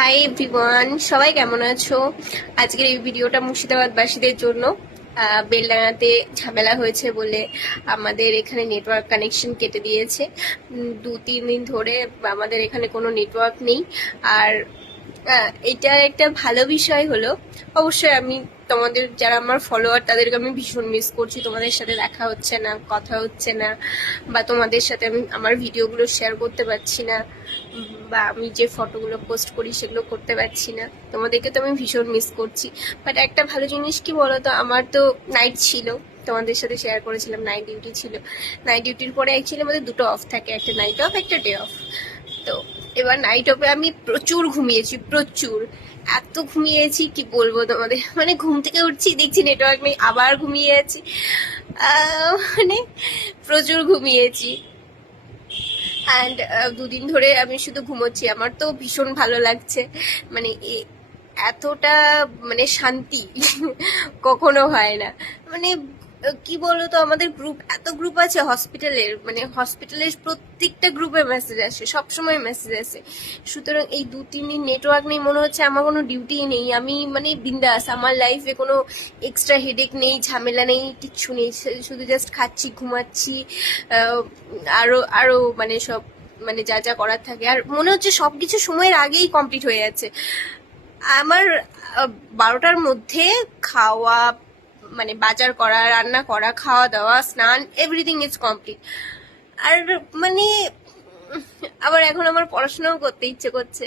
Hi everyone, সবাই কেমন আছো? আজকের এই ভিডিওটা মুর্শিদাবাদবাসীদের জন্য। বেলডাঙাতে ঝামেলা হয়েছে বলে আমাদের এখানে নেটওয়ার্ক কানেকশন কেটে দিয়েছে। 2-3 দিন ধরে আমাদের এখানে কোনো নেটওয়ার্ক নেই। আর এটা একটা ভালো বিষয় হলো, অবশ্যই আমি তোমাদের যারা আমার ফলোয়ার তাদেরকে আমি ভীষণ মিস করছি। তোমাদের সাথে দেখা হচ্ছে না, কথা হচ্ছে না, বা তোমাদের সাথে আমি আমার ভিডিওগুলো শেয়ার করতে পারছি না, বা আমি যে ফটোগুলো পোস্ট করি সেগুলো করতে পারছি না। তোমাদেরকে তো আমি ভীষণ মিস করছি। বাট একটা ভালো জিনিস কি বলো তো, আমার তো নাইট ছিল, তোমাদের সাথে শেয়ার করেছিলাম নাইট ডিউটি ছিল। নাইট ডিউটির পরে অ্যাকচুয়ালি আমাদের দুটো অফ থাকে, একটা নাইট অফ একটা ডে অফ। তো এবার নাইট অফে আমি প্রচুর ঘুমিয়েছি, প্রচুর, এত ঘুমিয়েছি কি বলবো তোমাদের। মানে ঘুম থেকে উঠছি দেখছি নেটওয়ার্ক নেই, আবার ঘুমিয়ে আছি। মানে প্রচুর ঘুমিয়েছি। অ্যান্ড 2 দিন ধরে আমি শুধু ঘুমোচ্ছি। আমার তো ভীষণ ভালো লাগছে। মানে এতটা মানে শান্তি কখনো হয় না। মানে কি বলতো, আমাদের এত গ্রুপ আছে হসপিটালের, মানে হসপিটালের প্রত্যেকটা গ্রুপে মেসেজ আসে, সবসময় মেসেজ আসে। সুতরাং এই 2-3 দিন নেটওয়ার্ক নেই, মনে হচ্ছে আমার কোনো ডিউটি নেই। আমি মানে বিন্দাস, আমার লাইফে কোনো এক্সট্রা হেডেক নেই, ঝামেলা নেই, কিচ্ছু নেই। শুধু জাস্ট খাচ্ছি, ঘুমাচ্ছি, আরো আরো মানে সব, মানে যা যা করার থাকে। আর মনে হচ্ছে সবকিছু সময়ের আগেই কমপ্লিট হয়ে যাচ্ছে আমার। 12টার মধ্যে খাওয়া, মানে বাজার করা, রান্না করা, খাওয়া দাওয়া, স্নান, এভরিথিং ইজ কমপ্লিট। আর মানে আবার এখন আমার পড়াশোনাও করতে ইচ্ছে করছে।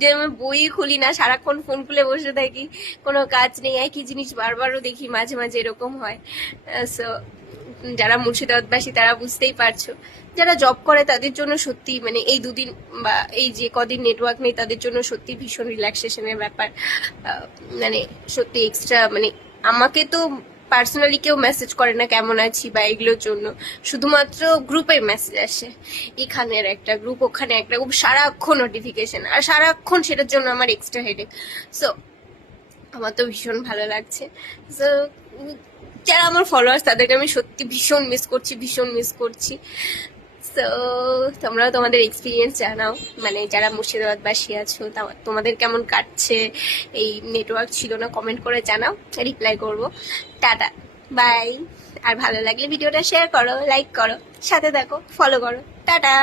যে আমি বই খুলি না, সারাক্ষণ ফোন খুলে বসে থাকি, কোনো কাজ নেই, একই জিনিস বারবারও দেখি, মাঝে মাঝে এরকম হয়। সো যারা মুর্শিদাবাদবাসী তারা বুঝতেই পারছো। যারা জব করে তাদের জন্য সত্যি মানে এই 2 দিন বা এই যে কদিন নেটওয়ার্ক নেই তাদের জন্য সত্যি ভীষণ রিল্যাক্সেশনের ব্যাপার। মানে সত্যি এক্সট্রা, মানে আমাকে তো পার্সোনালি কেউ মেসেজ করে না কেমন আছি বা এগুলোর জন্য, শুধুমাত্র গ্রুপে মেসেজ আসে। এখানের একটা গ্রুপ, ওখানে একটা গ্রুপ, সারাক্ষণ নোটিফিকেশন, আর সারাক্ষণ সেটার জন্য আমার এক্সট্রা হেডেক। সো আমার তো ভীষণ ভালো লাগছে। সো যারা আমার ফলোয়ার্স তাদেরকে আমি সত্যি ভীষণ মিস করছি, ভীষণ মিস করছি। তো তোমরাও তোমাদের এক্সপিরিয়েন্স জানাও, মানে যারা মুর্শিদাবাদবাসী আছো তোমাদের কেমন কাটছে। এই নেটওয়ার্ক ছিল না, কমেন্ট করে জানাও, রিপ্লাই করব। Tata, by. আর ভালো লাগলে ভিডিওটা শেয়ার করো, লাইক করো, সাথে থাকো, ফলো করো। টাটা।